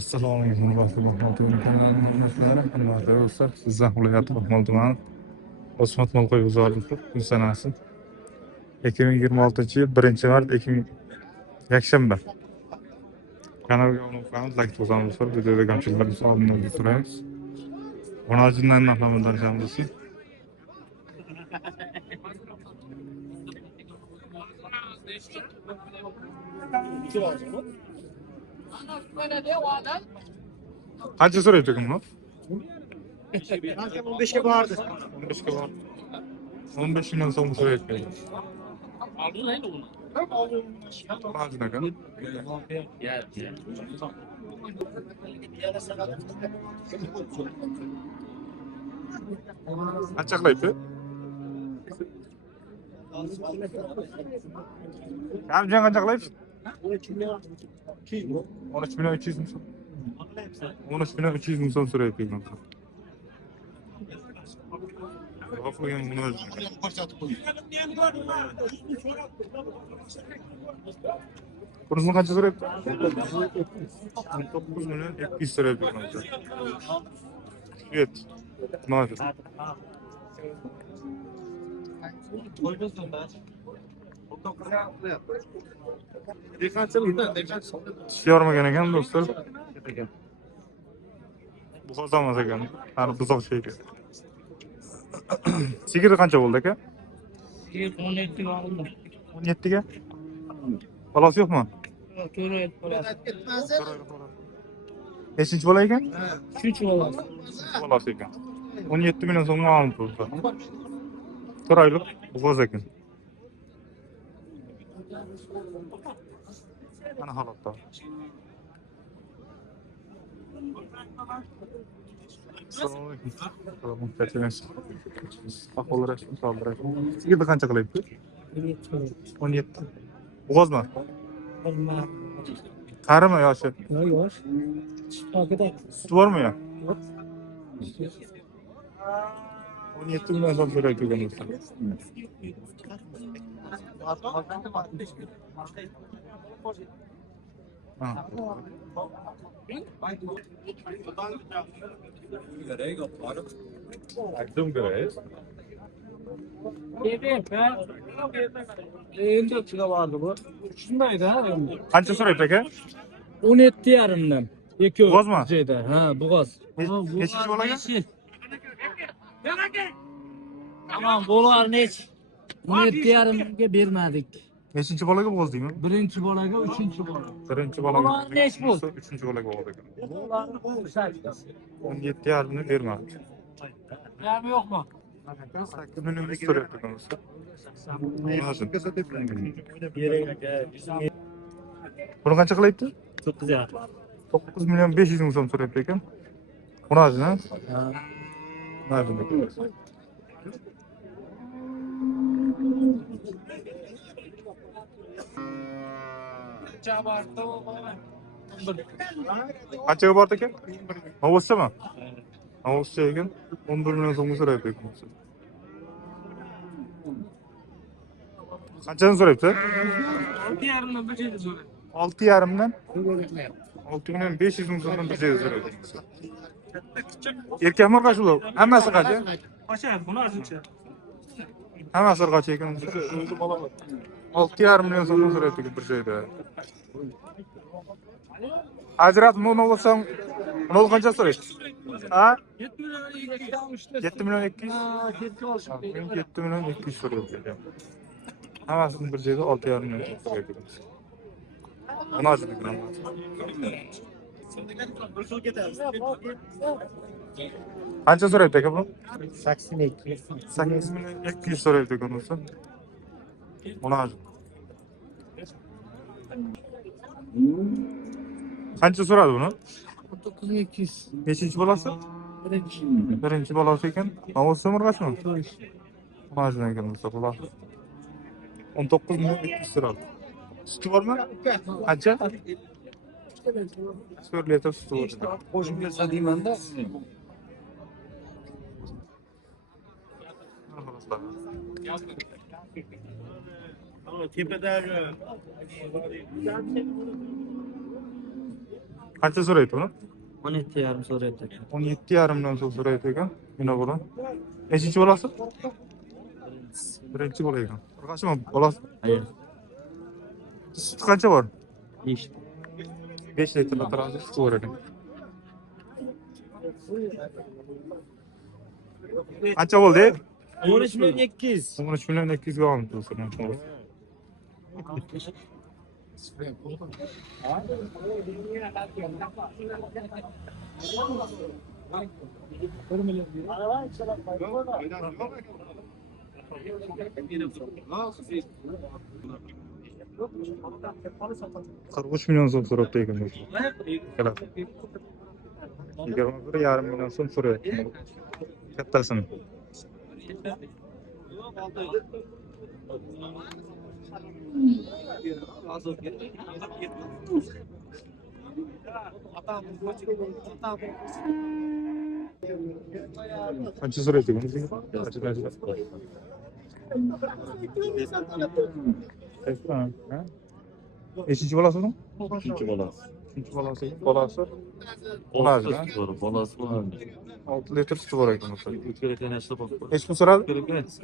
Assalomu alaykum rahmatullohi hurmatli do'stlar. Jizzax viloyati Qo'qon tumani Osmon Molqo'y bozorida kun sanasi 2026-yil 1-mart 2000 yakshanba. Kanalga obuna bo'lsangiz, like bosamiz, videoda kamchiliklarni oldindan so'raymiz. Onajindan nafamdan jamlasi. Qancha so'rayapti buni? 15 ga bordi. 15 ga bor. 15 million so'm so'rayapti. Majin aka. Qancha qilyapti? Kamjon qancha qilyapti? 13 million 200 ming so'm. 13 million 200 ming so'm so'rayapti. Qo'ygan buni ko'rsatib qo'ying. Kursini qancha so'rayapti? 9 million 200 so'rayapti. Evet. Maalesef. Tish yormagan ekan do'stlar. Bu qozonmas ekan. Hali buzoq şey ekan. Sigiri qancha bo'ldi aka? 17 ga oldim. 17 ga? Xolos yo'qmi? Nechinchi bola ekan? 3 bola. Bolasi ekan. 17 million so'mga olib turibdi. 4 oylik bo'g'oz ekan. Ana holatda. Assalomu alaykum. Ahvollari sigirni qancha qilyapti? 17. Bo'g'ozmi? Qarimi yoshi? Yosh. Suti bormi ya? 17 million so'm so'rayapti ekan do'stlar. Endi chiqa bordi bu. Shundayda endi. Qancha so'rayapti aka? 17,5dan. Ikki Bo'g'ozmi? joyda. Ha, bo'g'oz. Nechinchi bolaga? Tamam, bo'lar nech? 17,5ga bermadik. Nechinchi bolaga bo'g'oz deymi? Birinchi bolaga, uchinchi bolaga. Birinchi bolaga. Bo'lar nech bo'ldi? Uchinchi bolaga bo'g'oz ekan. Bo'lar 17,5 ni bermadi. ham yo'qmi? 8 million so'rayapti ekan do'stlar. Buni qancha qilyapti? 9,5. 9 million 500 ming so'm so'rayapti ekan. Bunasini? Ha. Qanchaga bordi ekan? Hovuzchami? Hovuzcha ekan 11 million so'mga so'rayapti ekan. Qanchani so'rayapti? 6,5 dan bir joyda so'raydi. 6,5 dan 6 million 500 ming so'mdan bir joyda so'rayapti. Erkakmi qancha bu? Hammasi qancha? Qancha buni azimcha. Hammasi qancha ekan? 6,5 million so'mdan so'rayapti ekan bir joyda. Ajrat nima bo'lsam, nol qancha so'raydi? Ha? 7 million 200. 7 million 200 so'rayapti ekan. Hammasini bir joyda 6,5 million so'rayapti. Munosib ekan. Qancha so'rayapti aka bu? 82. 8 million 200 so'rayapti ekan do'stlar. Munosib. Qancha so'radi buni? 9,200. Nechinchi bolasi? Birinchi bolasi ekan. Hovuz semirg'achmi? Munosib ekan do'stlar. Bular 19 million 200 so'radi. Suti bormi? Qancha? 4 litr suti bor. Qo'shib bersa deyman-da. Tepadagi Qancha so'raydi buni? 17,5 so'rayapti. 17,5 million so'm so'raydi ekan. Mana bular. Nechinchi bolasi? Birinchi bola ekan. Qancha bolasi? Ayol. Sütü qancha bor? 5. 5 litr atrofida suti bor ekan. Qancha bo'ldi? 13,200. 13 million 200 ga olib tursin. Qirq uch million so'm so'rabdi ekan. 21,5 million so'm so'rayapti. Kattasini. Qancha so'raydi buni? Nechinchi bolasi bu? Üçüncü balası. Uchinchi bolasi. Bolasi. Olası Bolasi. var, balası var. 6 litr suti bor ekan. Üç kere teneşte bak. Nechi pul so'radi? Evet.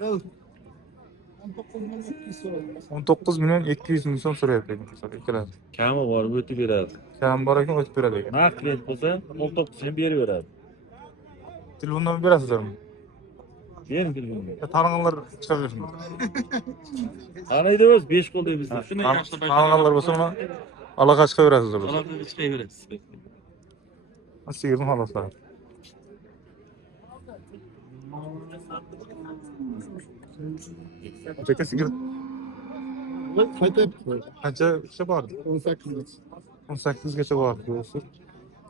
19 million 200 ming so'm so'rayapti ekan. Ikkalasi. Kami var, ötü veradi. Kam bor ekan, o'tib beradi ekan. Naq klient bo'lsa, 19'ını bir veradi. Telefondan berasizlarmi? Benim bilgim. Tanıganlar chiqaversin. Anayda öz 5 qo'l deymiz. Shuni yaxshi Tanıganlar bo'lsa uni aloqa chiqaverasizlar. Aloqaga chiqaverasiz. Sigirni xolaslar. Qancha sigir? Qancha bordi? 18. 18 gacha bordi do'stlar.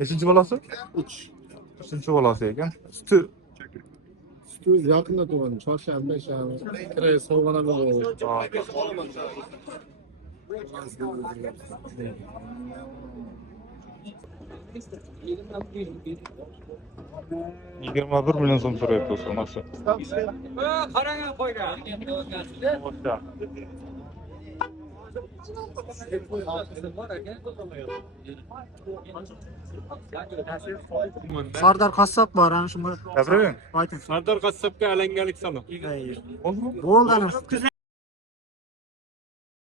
Nechinchi bolasi? 3. 3-chi bolasi ekan. Suti Sütü yakında doğan. Çarşamba, şahane. Kiraya soğukana bir olur. yigirma bir million so'm so'rayapti do'stlar. Nasıl? Qarang qo'yga. Sardar qassob bor ana shuni Gapiravering. ayting. Sardar qassobga alangalik solib. Bo'ldimi? Bo'ldi ana.